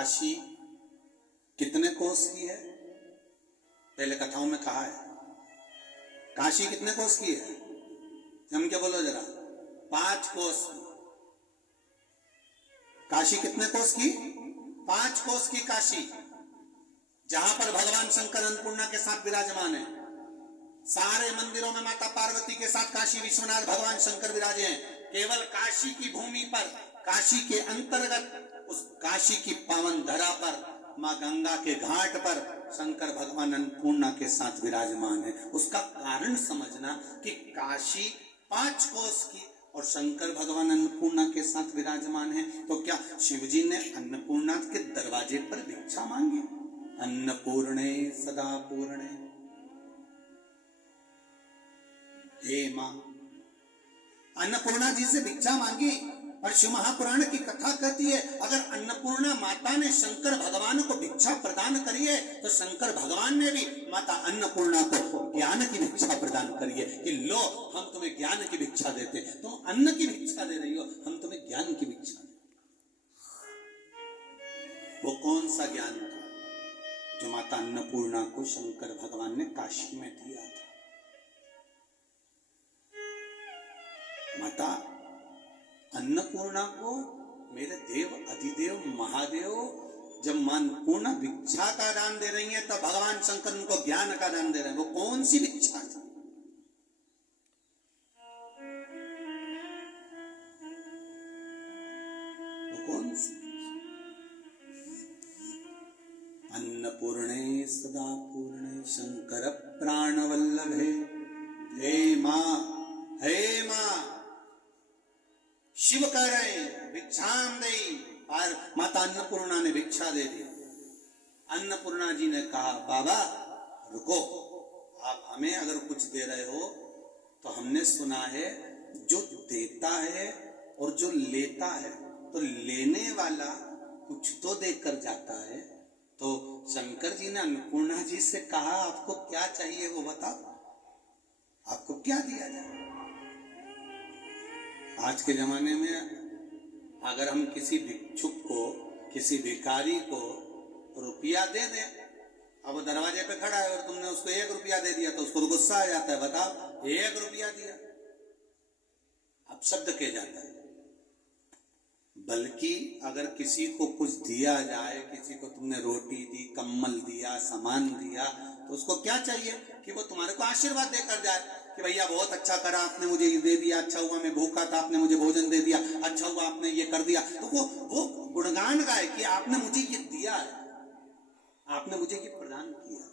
काशी कितने कोस की है? पहले कथाओं में कहा है। काशी कितने कोस की है? जम के बोलो जरा। 5 कोस की। काशी कितने कोस की? 5 कोस की काशी, जहां पर भगवान शंकर अन्नपूर्णा के साथ विराजमान है। सारे मंदिरों में माता पार्वती के साथ काशी विश्वनाथ भगवान शंकर विराजे हैं। केवल काशी की भूमि पर, काशी के अंतर्गत उस काशी की पावन धरा पर, मां गंगा के घाट पर शंकर भगवान अन्नपूर्णा के साथ विराजमान है। उसका कारण समझना कि काशी 5 कोस की और शंकर भगवान अन्नपूर्णा के साथ विराजमान है, तो क्या शिवजी ने अन्नपूर्णा के दरवाजे पर भिक्षा मांगी? अन्नपूर्णे सदा पूर्णे, हे मां। अन्नपूर्णा जी से भिक्षा मांगी। और शिव महापुराण की कथा कहती है, अगर अन्नपूर्णा माता ने शंकर भगवान को भिक्षा प्रदान करी है, तो शंकर भगवान ने भी माता अन्नपूर्णा को ज्ञान की भिक्षा प्रदान करी है कि लो, हम तुम्हें ज्ञान की भिक्षा देते हैं। तुम अन्न की भिक्षा दे रही हो, हम तुम्हें ज्ञान की भिक्षा देते। वो कौन सा ज्ञान था जो माता अन्नपूर्णा को शंकर भगवान ने काशी में दिया था? माता अन्नपूर्णा को मेरे देव अधिदेव महादेव जब मां अन्नपूर्णा भिक्षा का दान दे रही है, तब भगवान शंकर उनको ज्ञान का दान दे रहे हैं। वो कौन सी भिक्षा थी? वो कौन सी? अन्नपूर्णे सदा पूर्णे शंकर प्राण वल्लभे, हे मां, हे मां। शिव कह रहे हैं भिक्षाम देई, और माता अन्नपूर्णा ने भिक्षा दे दी। अन्नपूर्णा जी ने कहा, बाबा रुको, आप हमें अगर कुछ दे रहे हो तो हमने सुना है जो देता है और जो लेता है, तो लेने वाला कुछ तो देकर जाता है। तो शंकर जी ने अन्नपूर्णा जी से कहा, आपको क्या चाहिए वो बताओ, आपको क्या दिया जाए? आज के जमाने में अगर हम किसी भिक्षुक को, किसी भिखारी को रुपया दे दें, अब वो दरवाजे पे खड़ा है और तुमने उसको 1 रुपया दे दिया, तो उसको तो गुस्सा आ जाता है। बताओ, 1 रुपया दिया, अब शब्द कह जाता है। बल्कि अगर किसी को कुछ दिया जाए, किसी को तुमने रोटी दी, कम्बल दिया, सामान दिया, तो उसको क्या चाहिए कि वो तुम्हारे को आशीर्वाद देकर जाए कि भैया बहुत अच्छा करा आपने, मुझे ये दे दिया, अच्छा हुआ मैं भूखा था, आपने मुझे भोजन दे दिया, अच्छा हुआ आपने ये कर दिया। तो वो गुणगान गाए कि आपने मुझे ये दिया है, आपने मुझे ये प्रदान किया।